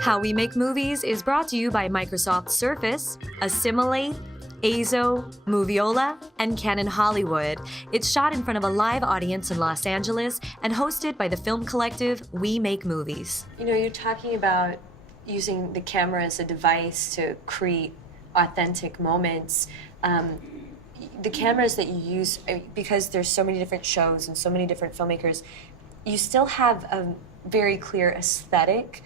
How We Make Movies is brought to you by Microsoft Surface, Assimilate, Azo, Moviola, and Canon Hollywood. It's shot in front of a live audience in Los Angeles and hosted by the film collective We Make Movies. You know, you're talking about using the camera as a device to create authentic moments. The cameras that you use, because there's so many different shows and so many different filmmakers, you still have a very clear aesthetic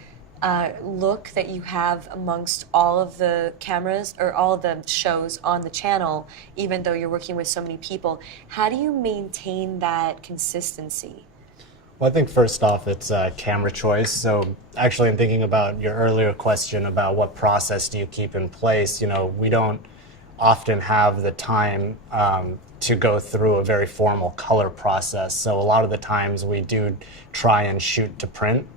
look that you have amongst all of the cameras or all of the shows on the channel, even though you're working with so many people. How do you maintain that consistency? Well, I think first off, it's camera choice. So actually, I'm thinking about your earlier question about what process do you keep in place. You know, we don't often have the time to go through a very formal color process. So a lot of the times we do try and shoot to print,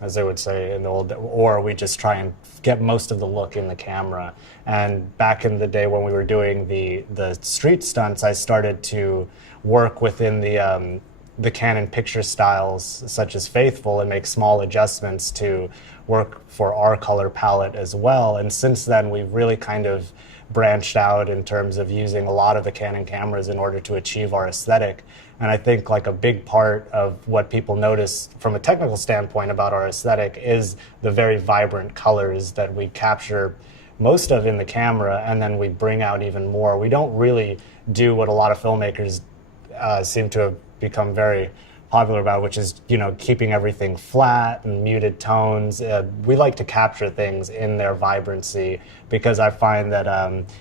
as they would say in the old, or we just try and get most of the look in the camera. And back in the day when we were doing the street stunts, I started to work within the Canon picture styles, such as Faithful, and make small adjustments to work for our color palette as well. And since then, we've really kind of branched out in terms of using a lot of the Canon cameras in order to achieve our aesthetic. And I think like a big part of what people notice from a technical standpoint about our aesthetic is the very vibrant colors that we capture most of in the camera, and then we bring out even more. We don't really do what a lot of filmmakers seem to have become very popular about, which is, you know, keeping everything flat and muted tones. We like to capture things in their vibrancy, because I find that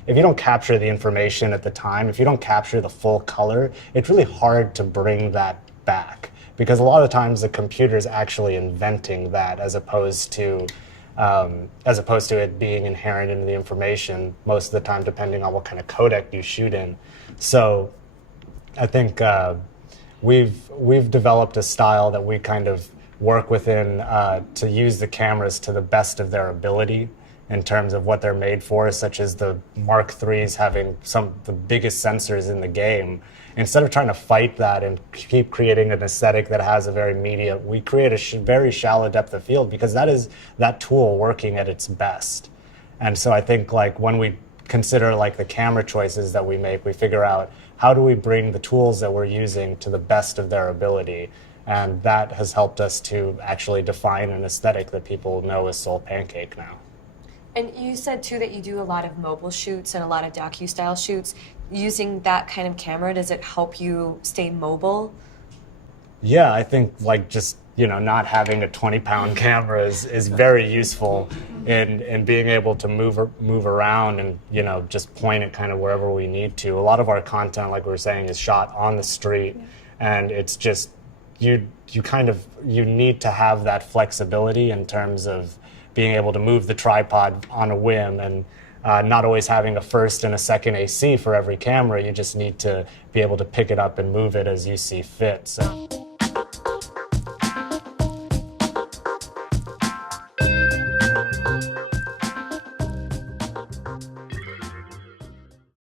if you don't capture the information at the time, if you don't capture the full color, it's really hard to bring that back, because a lot of times the computer is actually inventing that as opposed to it being inherent in the information most of the time, depending on what kind of codec you shoot in. So I think we've developed a style that we kind of work within to use the cameras to the best of their ability in terms of what they're made for, such as the Mark IIIs having some of the biggest sensors in the game. Instead of trying to fight that and keep creating an aesthetic that has a very medium, we create a very shallow depth of field, because that is that tool working at its best. And so I think like when we consider like the camera choices that we make, we figure out how do we bring the tools that we're using to the best of their ability. And that has helped us to actually define an aesthetic that people know as SoulPancake now. And you said too that you do a lot of mobile shoots and a lot of docu-style shoots. Using that kind of camera, does it help you stay mobile? Yeah, I think like just, you know, not having a 20-pound camera is very useful in being able to move around and, you know, just point it kind of wherever we need to. A lot of our content, like we were saying, is shot on the street, and it's just you need to have that flexibility in terms of being able to move the tripod on a whim, and not always having a first and a second AC for every camera. You just need to be able to pick it up and move it as you see fit. So.